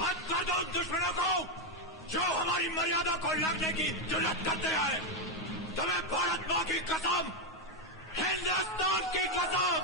हद कर दो उन दुश्मनों को जो हमारी मर्यादा को लगने की जुर्रत करते हैं। तुम्हें भारत माँ की कसम, हिंदुस्तान की कसम।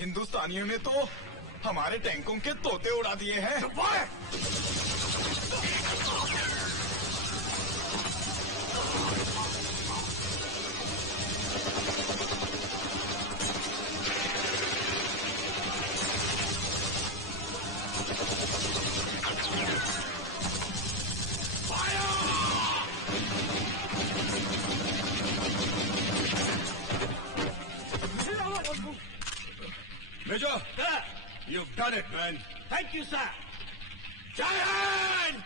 हिंदुस्तानियों ने तो हमारे टैंकों के तोते उड़ा दिए हैं। Major, you've done it, man. Thank you, sir. Giant!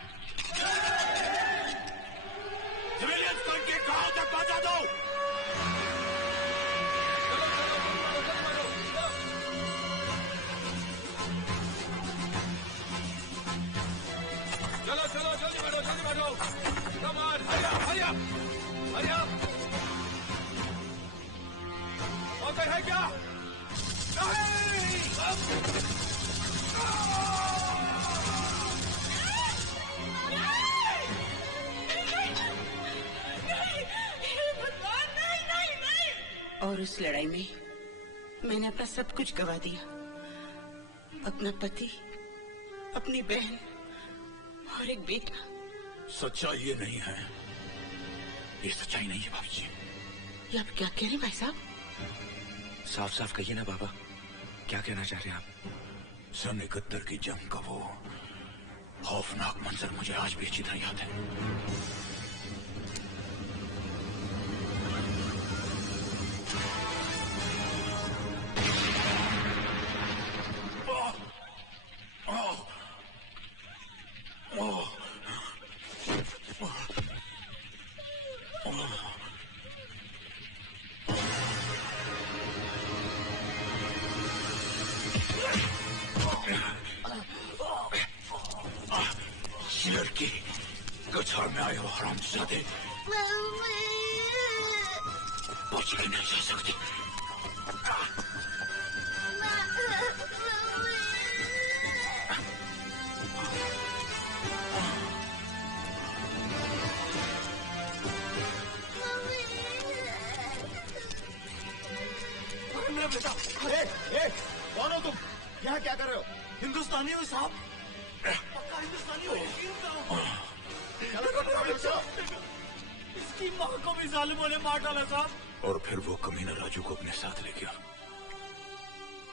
Civilians को इनके गांव तक पहुंचा दो। चलो चलो जल्दी बढ़ो जल्दी बढ़ो। Come on, hurry up, hurry up, hurry up. मौका है क्या? और उस लड़ाई में मैंने अपना सब कुछ गवा दिया, अपना पति, अपनी बहन और एक बेटा। सच्चाई ये नहीं है, ये सच्चाई नहीं है बाबू जी। ये आप क्या कह रहे हैं भाई साहब? साफ साफ कहिए ना बाबा, क्या कहना चाह रहे हैं आप? सन 71 की जंग का वो खौफनाक मंजर मुझे आज भी अच्छी तरह याद है। लड़की कछाड़ में आए हो हरामजादे, बच के नहीं जा सकती। मेरा बेटा, कौन हो तुम? यहाँ क्या कर रहे हो? हिंदुस्तानी हो साहब? पक्का हिंदुस्तानी हो? इसकी माँ को भी जालिमों ने मार डाला साहब। और फिर वो कमीना राजू को अपने साथ ले गया।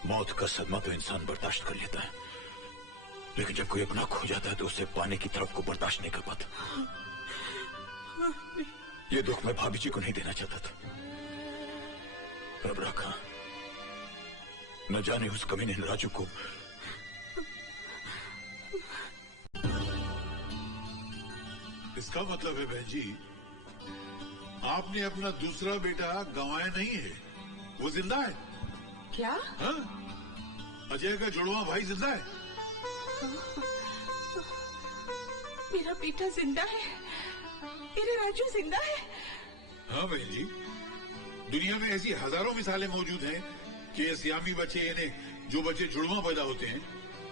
मौत का सदमा तो इंसान बर्दाश्त कर लेता है, लेकिन जब कोई अपना खो जाता है तो उसे पाने की तरफ को बर्दाश्त नहीं कर पाता। ये दुख मैं भाभी जी को नहीं देना चाहता था, अब रखा न जाने उस कमीने राजू को इसका मतलब है बहन जी, आपने अपना दूसरा बेटा गंवाया नहीं है, वो जिंदा है। क्या? हाँ? अजय का जुड़वा भाई जिंदा है। मेरा बेटा जिंदा है, मेरे राजू जिंदा है। हाँ बहन जी, दुनिया में ऐसी हजारों मिसालें मौजूद हैं कि सियामी बच्चे यानी जो बच्चे जुड़वा पैदा होते हैं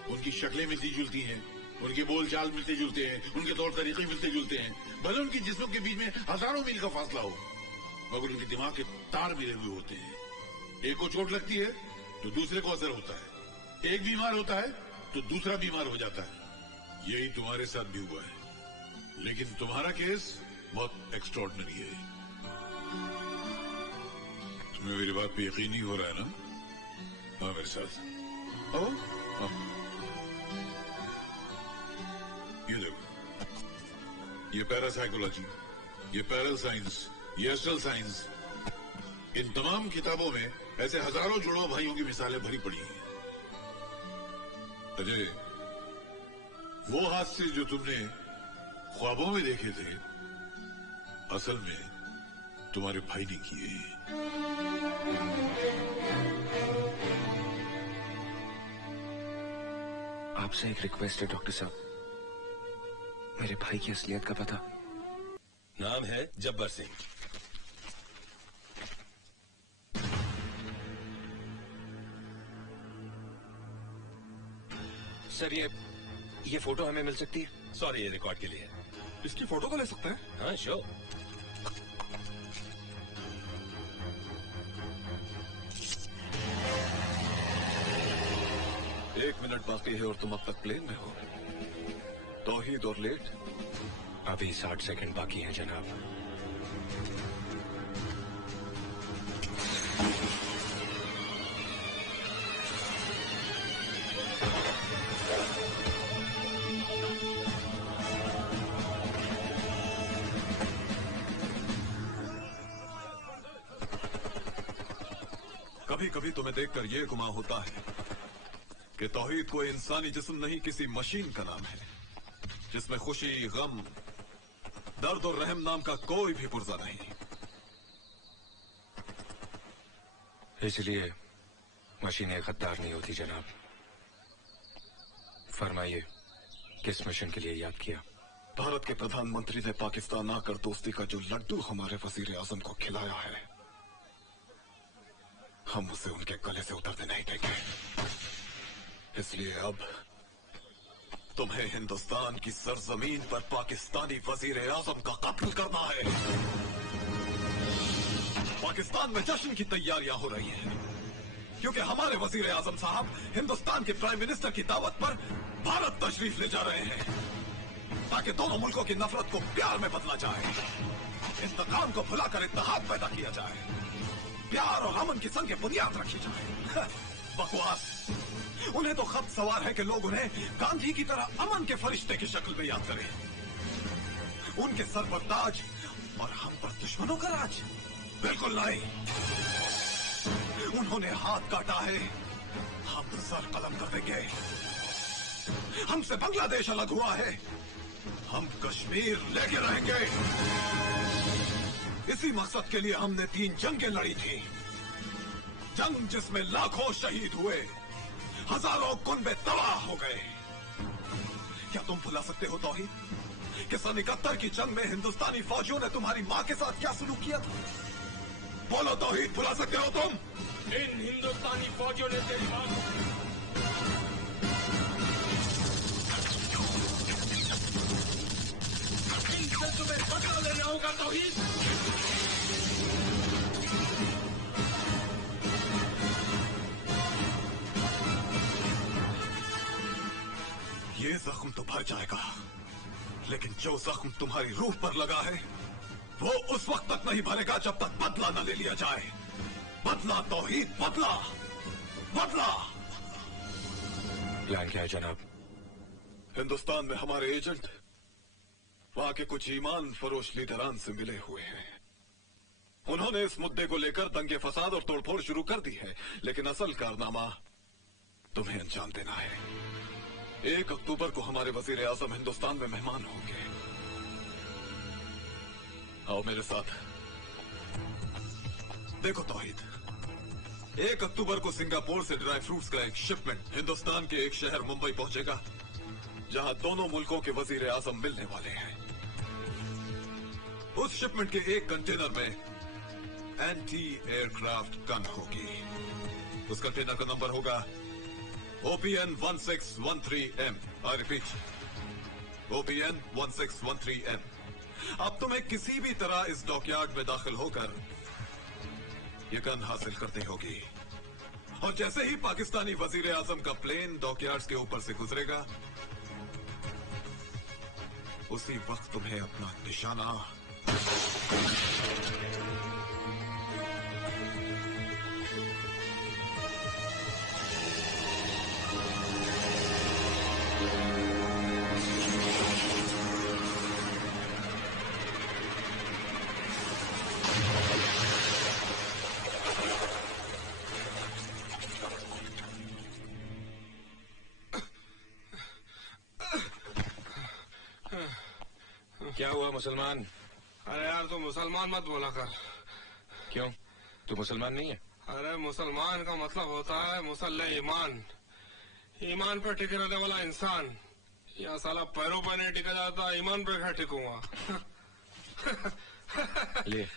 उनकी शक्लें मिलती जुलती हैं, उनके बोलचाल मिलते जुलते हैं, उनके तौर तरीके मिलते जुलते हैं, भले उनकी जिस्मों के बीच में हजारों मील का फासला हो, मगर उनके दिमाग के तार मिले हुए होते हैं। एक को चोट लगती है तो दूसरे को असर होता है, एक बीमार होता है तो दूसरा बीमार हो जाता है। यही तुम्हारे साथ भी हुआ है, लेकिन तुम्हारा केस बहुत एक्स्ट्रॉर्डिनरी है। तुम्हें मेरी बात पे यकीन नहीं हो रहा है ना? हाँ मेरे साथ आओ। हाँ। ये देखो, ये पैरासाइकोलॉजी, ये पैरल साइंस, ये एस्ट्रल साइंस, इन तमाम किताबों में ऐसे हजारों जुड़वा भाइयों की मिसालें भरी पड़ी हैं। अजय, वो हादसे जो तुमने ख्वाबों में देखे थे असल में तुम्हारे भाई ने किए। आपसे एक रिक्वेस्ट है डॉक्टर साहब, मेरे भाई की असलियत का पता। नाम है जब्बर सिंह। सर ये फोटो हमें मिल सकती है? सॉरी, ये रिकॉर्ड के लिए है। इसकी फोटो को ले सकते हैं? हाँ श्योर। एक मिनट बाकी है और तुम अब तक प्लेन में हो। तौहीद और लेट अभी 60 सेकंड बाकी हैं जनाब। कभी कभी तुम्हें देखकर यह गुमा होता है कि तौहीद कोई इंसानी जिस्म नहीं, किसी मशीन का नाम है जिसमें खुशी, गम, दर्द और रहम नाम का कोई भी पुर्जा नहीं। इसलिए मशीनें गद्दार नहीं होती जनाब। फरमाइए, किस मिशन के लिए याद किया? भारत के प्रधानमंत्री ने पाकिस्तान आकर दोस्ती का जो लड्डू हमारे वजीर आजम को खिलाया है, हम उसे उनके गले से उतरने नहीं देंगे। इसलिए अब तुम्हें हिंदुस्तान की सरजमीन पर पाकिस्तानी वजीर आजम का कत्ल करना है। पाकिस्तान में जश्न की तैयारियां हो रही हैं, क्योंकि हमारे वजीर आजम साहब हिंदुस्तान के प्राइम मिनिस्टर की दावत पर भारत तशरीफ ले जा रहे हैं, ताकि दोनों मुल्कों की नफरत को प्यार में बदला जाए, इंतकाम को भुलाकर इत्तेहाद पैदा किया जाए, प्यार और अमन की संग बुनियाद रखी जाए। बकवास। उन्हें तो खत सवार है कि लोग उन्हें गांधी की तरह अमन के फरिश्ते की शक्ल में याद करें। उनके सर पर ताज और हम पर दुश्मनों का राज? बिल्कुल नहीं। उन्होंने हाथ काटा है, हम सर कलम कर देंगे। हमसे बांग्लादेश अलग हुआ है, हम कश्मीर लेके रहेंगे। इसी मकसद के लिए हमने 3 जंगें लड़ी थी। जंग जिसमें लाखों शहीद हुए, हजारों कुनबे तबाह हो गए। क्या तुम भुला सकते हो तौहीद कि सन 71 की जंग में हिंदुस्तानी फौजियों ने तुम्हारी मां के साथ क्या सलूक किया था? बोलो तौहीद, भुला सकते हो तुम? इन हिंदुस्तानी फौजियों ने तेरी मां इनसे तुम्हें बदला लेना होगा तौहीद। ये जख्म तो भर जाएगा, लेकिन जो जख्म तुम्हारी रूह पर लगा है वो उस वक्त तक नहीं भरेगा जब तक बदला न ले लिया जाए। बदला तौहीद, बदला, बदला। प्लान क्या है जनाब? हिंदुस्तान में हमारे एजेंट वहां के कुछ ईमान फरोश लीडरान से मिले हुए हैं उन्होंने इस मुद्दे को लेकर दंगे फसाद और तोड़फोड़ शुरू कर दी है, लेकिन असल कारनामा तुम्हें अंजाम देना है। 1 अक्टूबर को हमारे वजीर आजम हिंदुस्तान में मेहमान होंगे। आओ मेरे साथ। देखो तौहीद, 1 अक्टूबर को सिंगापुर से ड्राई फ्रूट्स का एक शिपमेंट हिंदुस्तान के एक शहर मुंबई पहुंचेगा, जहां दोनों मुल्कों के वजीर आजम मिलने वाले हैं। उस शिपमेंट के एक कंटेनर में एंटी एयरक्राफ्ट गन होगी। उस कंटेनर का नंबर होगा OPN 1613M। I repeat, OPN 1613M। अब तुम्हें किसी भी तरह इस डॉकयार्ड में दाखिल होकर ये गन हासिल करनी होगी, और जैसे ही पाकिस्तानी वजीर आजम का प्लेन डॉकयार्ड्स के ऊपर से गुजरेगा, उसी वक्त तुम्हें अपना निशाना क्या हुआ मुसलमान? अरे यार तू मुसलमान मत बोला कर। क्यों, तू मुसलमान नहीं है? अरे मुसलमान का मतलब होता है मुसल्ले ईमान, ईमान पर टिके रहने वाला इंसान। या साला पैरों पर नहीं टिका जाता, ईमान पर क्या टिकूंगा। ले।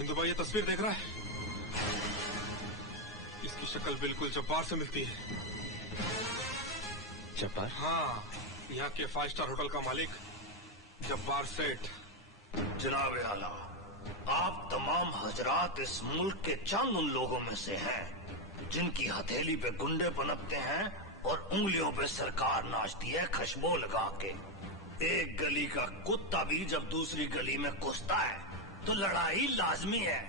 हिंदू भाई ये तस्वीर देख रहा है? इसकी शक्ल बिल्कुल जब्बार से मिलती है। जब्बार? हाँ, यहाँ के 5 स्टार होटल का मालिक जब्बार सेठ। जनाब आला, आप तमाम हजरात इस मुल्क के चंद उन लोगों में से हैं जिनकी हथेली पे गुंडे पनपते हैं और उंगलियों पे सरकार नाचती है खुशबू लगा के। एक गली का कुत्ता भी जब दूसरी गली में घुसता है तो लड़ाई लाजमी है,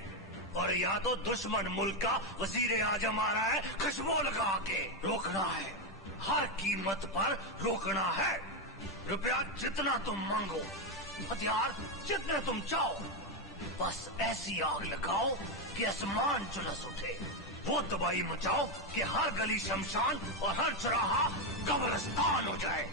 और या तो दुश्मन मुल्क का वजीर आजम आ रहा है खुशबू लगा के। रोकना है, हर कीमत पर रोकना है। रुपया जितना तुम मांगो, हथियार जितने तुम चाहो, बस ऐसी आग लगाओ कि आसमान झुलस उठे। वो तबाही मचाओ कि हर गली शमशान और हर चौराहा कब्रिस्तान हो जाए।